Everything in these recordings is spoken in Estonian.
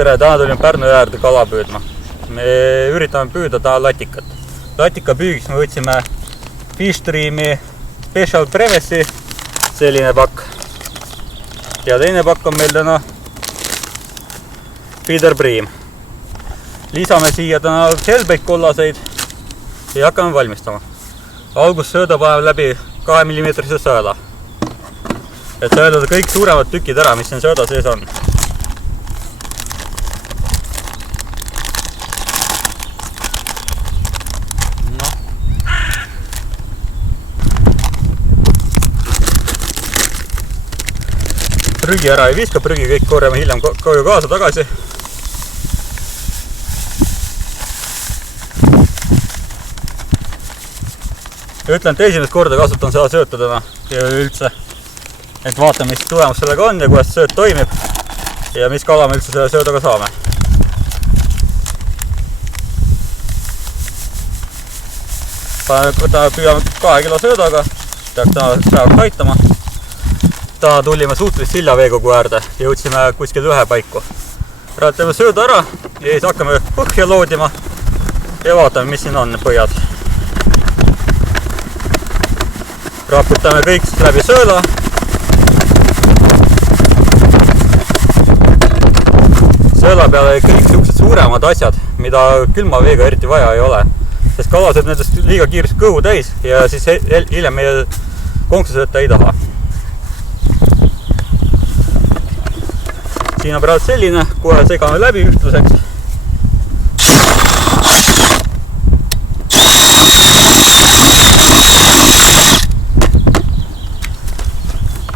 tere, täna tulime Pärnu jõe äärde kala püüdma. Me üritame püüda täna latikat. Latika püügiks me võtsime Fishstreami Special Prevesi, selline pakk. Ja teine pakk on meil täna Feeder Bream. Lisame siia täna shellbait kollaseid ja hakkame valmistama. Algus sööda paneme läbi 2 mm sõela. Et söödada kõik suuremad tükid ära, mis siin sööda sees on. Prügi ära ei viska, prügi kõik korjame hiljem koju kaasa tagasi. Ütlen, et esimest korda kasutan seda sööta täna ja üldse. Et vaatame, mis tulemus sellega on ja kuidas sööt toimib ja mis kala me üldse selle söödaga saame. Püüame 2 kilo söödaga, peaks täna päevaks aitama. Täna tulime suhtelist silla veekogu äärde, jõudsime kuskil ühe paiku. Räätame sööda ära ja siis hakkame põhja loodima ja vaatame, mis siin on põhjad. Raputame kõik läbi sööla. Sööla peale kõik siuksed suuremad asjad, mida külma veega eriti vaja ei ole. Sest kala sööb nendest liiga kiiresti kõhu täis ja siis hiljem meie konksu sööta ei taha. Siin on praegu selline, kohe segame läbi ühtluseks.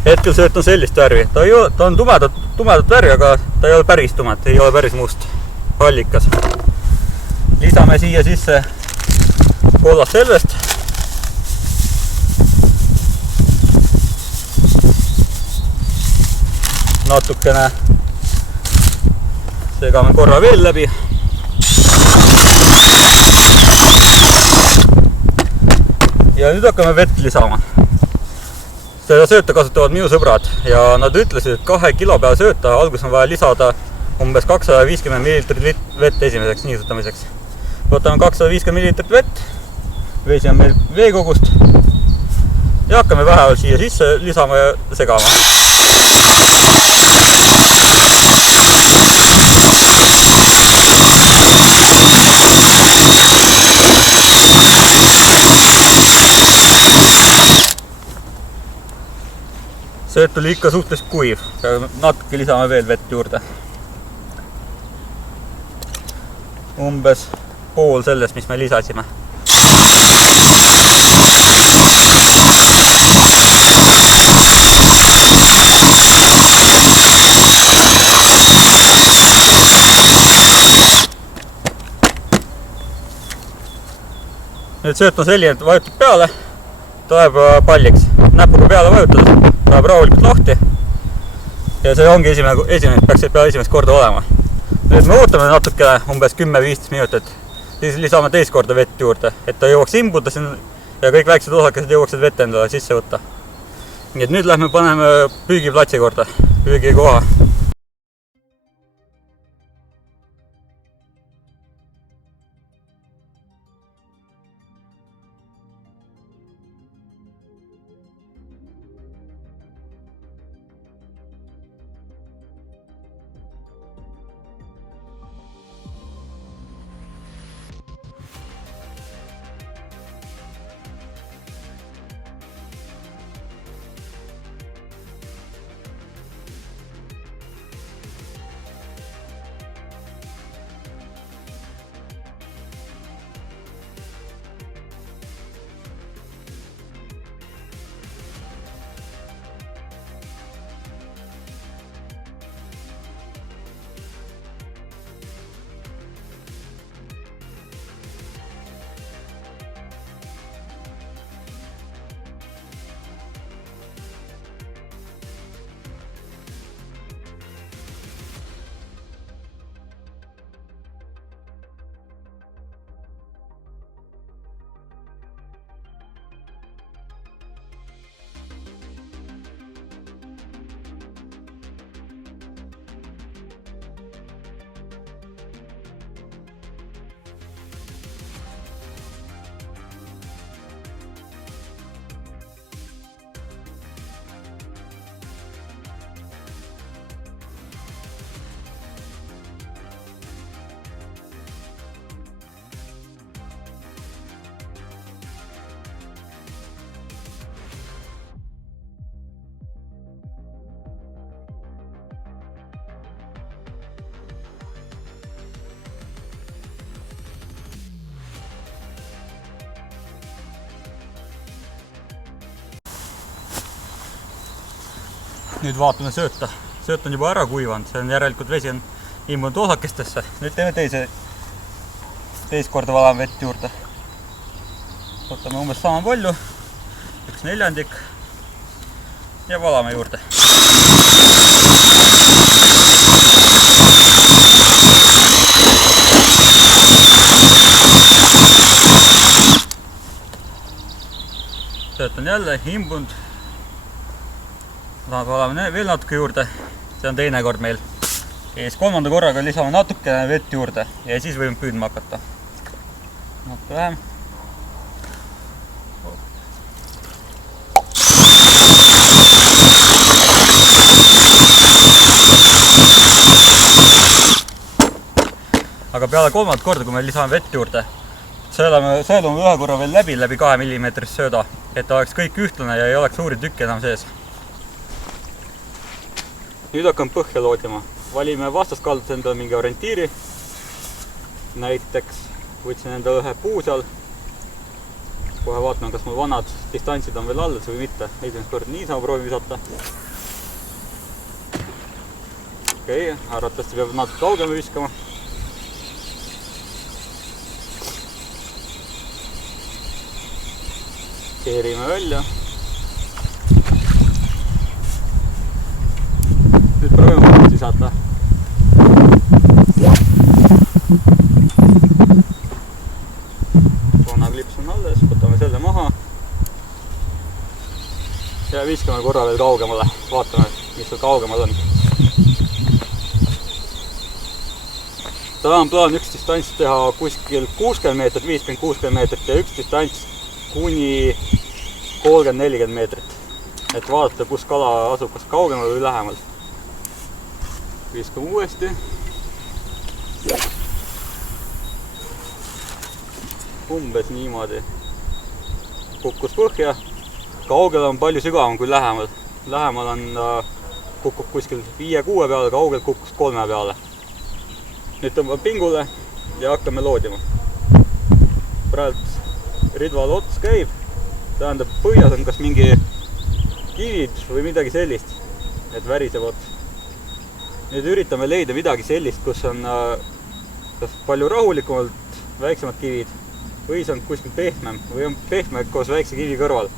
Hetkel sööt on sellist värvi. Ta on tumedat värvi, aga ta ei ole päris tumet, ei ole päris must hallikas. Lisame siia sisse kollast selvest. Natukene segame korra veel läbi. Ja nüüd hakkame vett lisama. Seda sööta kasutavad minu sõbrad ja nad ütlesid, et 2 kilo peale sööta algus on vaja lisada umbes 250 ml vett esimeseks niisutamiseks. Võtame 250 ml vett, veesi on meil veekogust ja hakkame vähehaaval siia sisse lisama ja segama. Sööt tuli ikka suhteliselt kuiv, natuke lisame veel vett juurde. Umbes pool sellest, mis me lisasime. Nüüd sööt on selline, et vajutab peale, ta läheb palliks. Näpuga peale vajutades, läheb rahulikult lahti ja see ongi esimene peaks peale esimest korda olema. Nüüd me ootame natukene, umbes 10-15 minutit, siis lisame teist korda vett juurde, et ta jõuaks imbuda siin ja kõik väiksed osakesed jõuaksid vett endale sisse võtta. Nii et nüüd lähme paneme püügiplatsi korda, püügikoha. Nüüd vaatame sööta. Sööt on juba ära kuivanud, see on järelikult vesi on imbunud osakestesse. Nüüd teeme teist korda valame vett juurde. Võtame umbes sama palju, 1/4 ja valame juurde. Sööt on jälle imbunud. Valame veel natuke juurde, see on teine kord meil. Ja siis kolmanda korraga lisame natuke vett juurde ja siis võime püüdma hakata. Natuke vähem. Aga peale kolmandat korda, kui me lisame vett juurde, sõelume ühe korra veel läbi 2 mm sööda, et oleks kõik ühtlane ja ei oleks suuri tükke enam sees. Nüüd hakkame põhja loodima. Valime vastaskaldus endale mingi orientiiri. Näiteks võtsin endale ühe puu seal. Kohe vaatame, kas mul vanad distantsid on veel alles või mitte. Esimest kord niisama proovime visata. Okei, arvatavasti peab natuke kaugema viskama. Keerime välja. Nüüd proovime mõned visata. Vanaklips on alles, võtame selle maha. Ja viskame korra veel kaugemale. Vaatame, mis seal kaugemal on. Täna on plaan üks distants teha kuskil 60 meetrit, 50-60 meetrit ja üks distants kuni 30-40 meetrit. Et vaadata, kus kala asub, kas kaugemal või lähemal. Viskame uuesti. Umbes niimoodi. Kukkus põhja. Kaugel on palju sügavam kui lähemal. Lähemal on kukub kuskil 5-6 peale, kaugel kukkus 3 peale. Nüüd tõmbame pingule ja hakkame loodima. Praegu ridval ots käib. Tähendab, põhjas on kas mingi kivid või midagi sellist, et väriseb ots. Nüüd üritame leida midagi sellist, kus on kas palju rahulikumalt väiksemad kivid või see on kuskil pehmem või on pehme koos väikse kivi kõrval.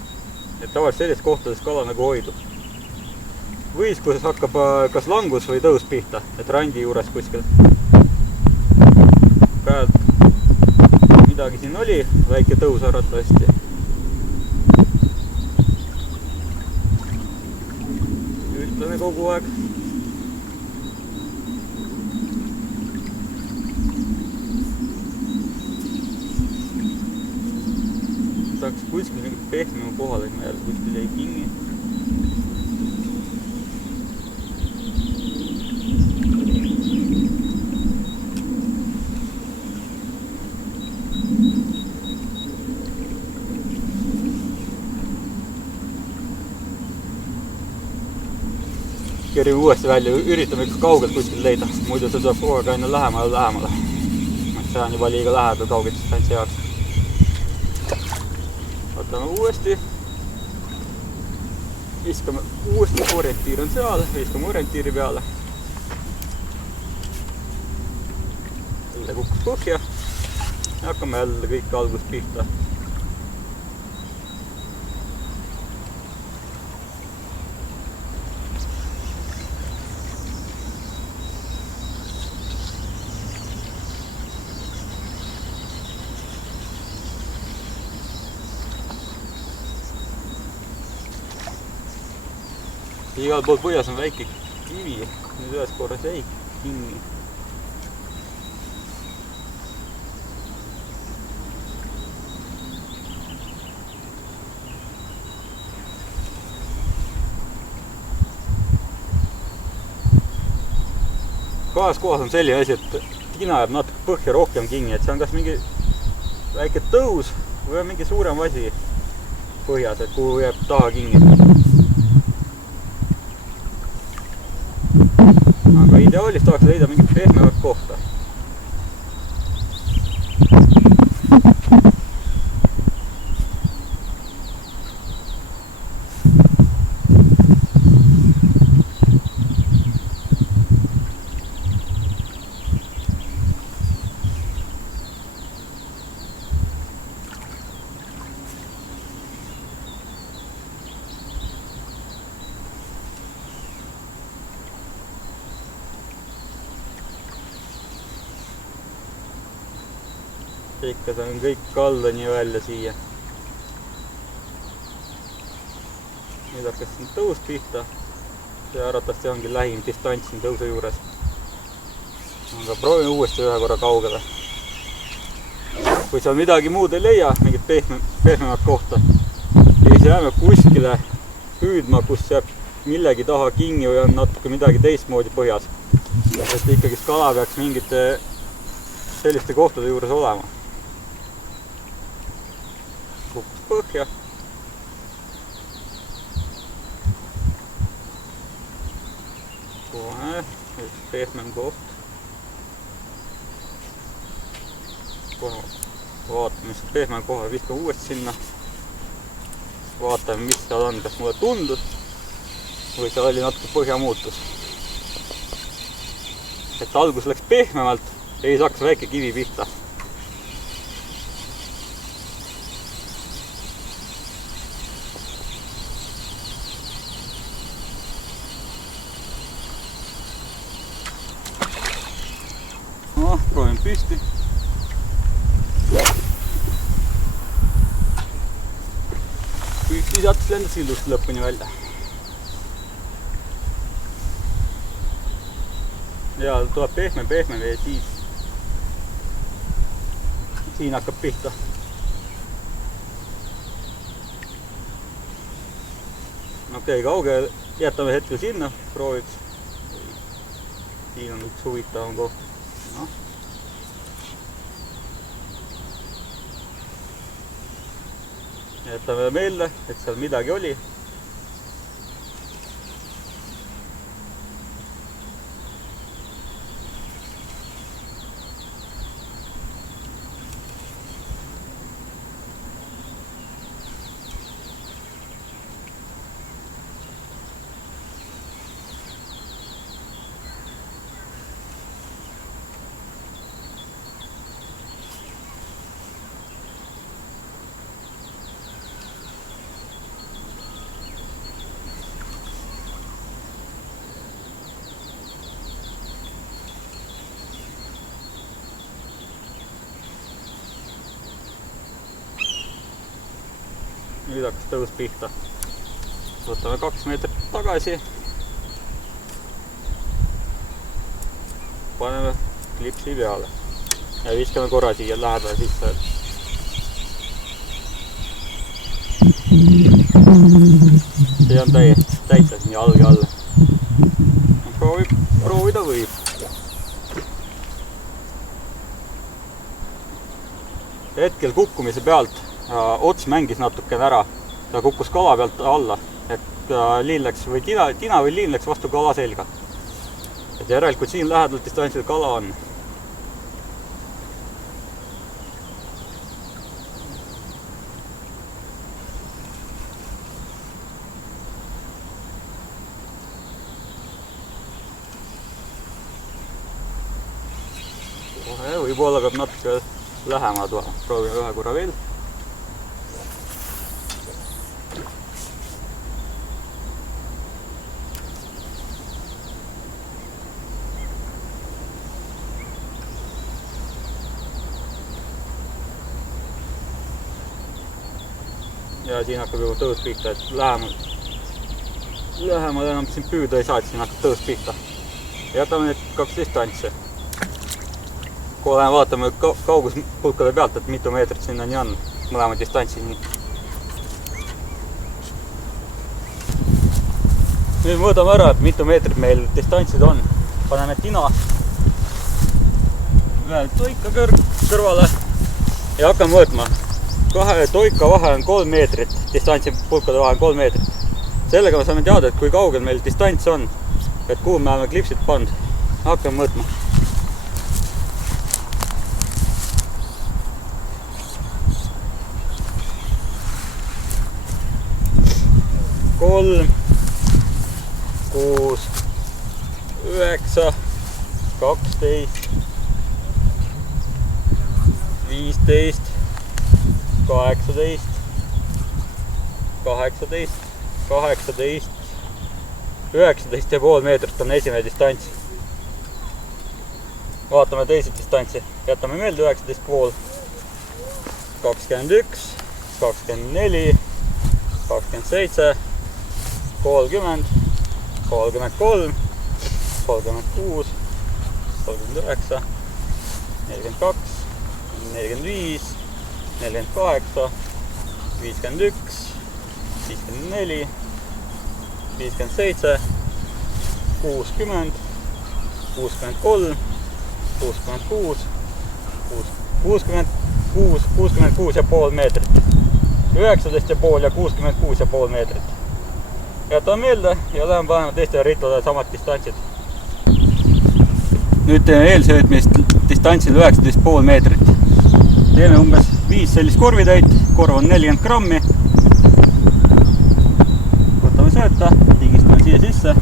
Et tavaliselt sellist kohtades kala nagu hoidub. Või siis, kus hakkab kas langus või tõus pihta, et randi juures kuskil. Praegu midagi siin oli, väike tõus arvatavasti. Ütleme kogu aeg. Tahaks kuskil mingit pehmema kohale, et ma jälle kuskil jäi kinni. Kerime uuesti välja, üritame üks kaugelt kuskil leida, muidu see tuleb kogu aeg aina lähemale ja lähemale. See on juba liiga lähedal kaugelt distantsi jaoks. Võtame uuesti. Viskame uuesti, orientiir on seal, viskame orientiiri peale. Jälle kukkus põhja ja hakkame jälle kõik algust pihta. Igal pool põhjas on väike kivi, nüüd ühes korras jäi kinni. Kahes kohas on selline asi, et tina jääb natuke põhja rohkem kinni, et see on kas mingi väike tõus või on mingi suurem asi põhjas, et kuhu jääb taha kinni. Aga ideaalis tahaks leida mingit pehmemat kohta. ikka see on kõik kaldani välja siia. Nüüd hakkas siin tõus pihta. See arvatavasti ongi lähim distants siin tõusu juures. Aga proovime uuesti ühe korra kaugele. Kui seal midagi muud ei leia, mingit pehmemat kohta, siis jääme kuskile püüdma, kus jääb millegi taha kingi või on natuke midagi teistmoodi põhjas. Et ikkagi kala peaks mingite selliste kohtade juures olema. Kukkus põhja. Kohe, üks pehmem koht. Kohe vaatame, mis pehmem kohe viskame uuesti sinna. Vaatame, mis seal on, kas mulle tundus või seal oli natuke põhja muutus. Et algus läks pehmemalt ja siis hakkas väike kivi pihta. No, proovin püsti. Üks lisatus lendas sildust lõpuni välja. Ja tuleb pehme ja siis siin hakkab pihta. Okei, kauge jätame hetkel sinna, prooviks. Siin on üks huvitavam koht. No. Jätame meelde, et seal midagi oli. Nüüd hakkas tõus pihta. Võtame 2 meetrit tagasi. Paneme klipsi peale. Ja viskame korra siia lähedale sisse. See on täitsa siin jalge alla. Proovida võib. Hetkel kukkumise pealt ots mängis natukene ära. Ta kukkus kala pealt alla, et liin läks või tina või liin läks vastu kala selga. Et järelikult siin lähedalt distantsil kala on. Võib-olla peab natuke lähemad vaja. Proovime ühe korra veel. Ja siin hakkab juba tõus pihta, et lähemal enam siin püüda ei saa, et siin hakkab tõus pihta. Jätame need 2 distantsi. Kohe vaatame kauguspulkade pealt, et mitu meetrit sinna nii on, mõlema distantsini. Nüüd mõõdame ära, et mitu meetrit meil distantsid on. Paneme tina ühe toika kõrvale ja hakkame mõõtma. 2 toika vahe on 3 meetrit, distantsi pulkade vahe on 3 meetrit. Sellega me saame teada, et kui kaugel meil distants on, et kuhu me oleme klipsid pannud. Hakkame mõõtma. Kolm, 6, 9, 12, 15, 18, 19,5 meetrit on esimene distants. Vaatame teise distantsi. Jätame meelde 19,5. 21, 24, 27, 30, 33, 36, 39, 42, 45, 48, 51, 54, 57, 60, 63, 66, 66,5 meetrit. 19,5 ja 66,5 meetrit. Jätame meelde ja läheme panema teistele ritladele samad distantsid. Nüüd teeme eelsöötmist distantsil 19,5 meetrit. Teeme umbes 5 sellist korvitäit, korv on 40 grammi. Võtame sööta, tigistame siia sisse.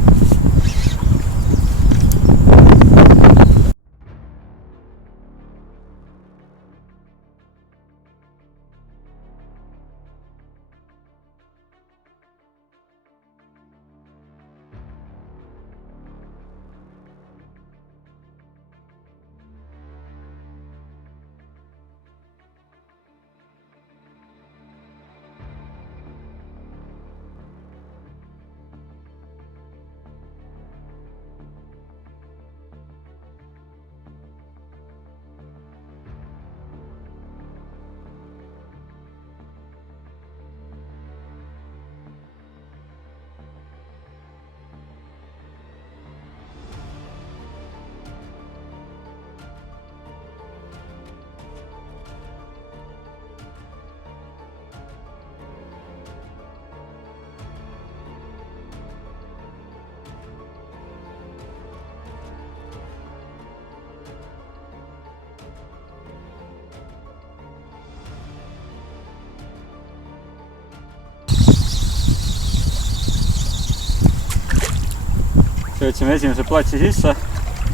Söötsime esimese platsi sisse,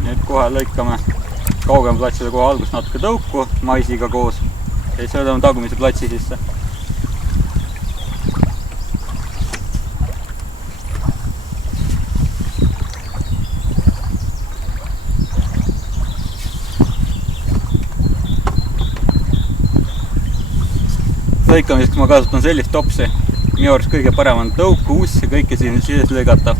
nüüd kohe lõikame kaugema platsile kohe algust natuke tõuku maisiga koos ja söödame tagumise platsi sisse. Lõikamiseks ma kasutan sellist topsi, minu arust kõige parem on tõuku, uss ja kõike siin sees lõigata.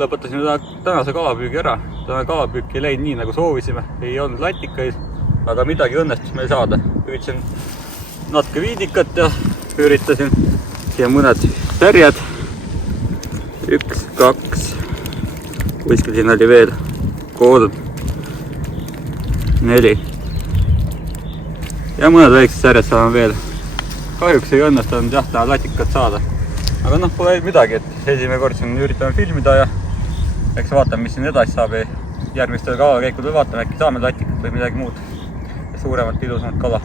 lõpetasime tänase kalapüügi ära. Täna kalapüüki ei läinud nii nagu soovisime, ei olnud latikaid, aga midagi õnnestus meil saada. Püüdsin natuke viidikat ja üritasin siia mõned pärjed. 1, 2, kuskil siin oli veel 3, 4 ja mõned väiksed särjed saame veel. Kahjuks ei õnnestunud jah täna latikat saada. Aga noh, pole midagi, et esimene kord siin üritame filmida ja eks vaatame, mis siin edasi saab. Järgmistel kalakäikudel vaatame, äkki saame latikat või midagi muud. Suuremat, ilusamat kala.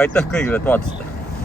Aitäh kõigile, et vaatasite!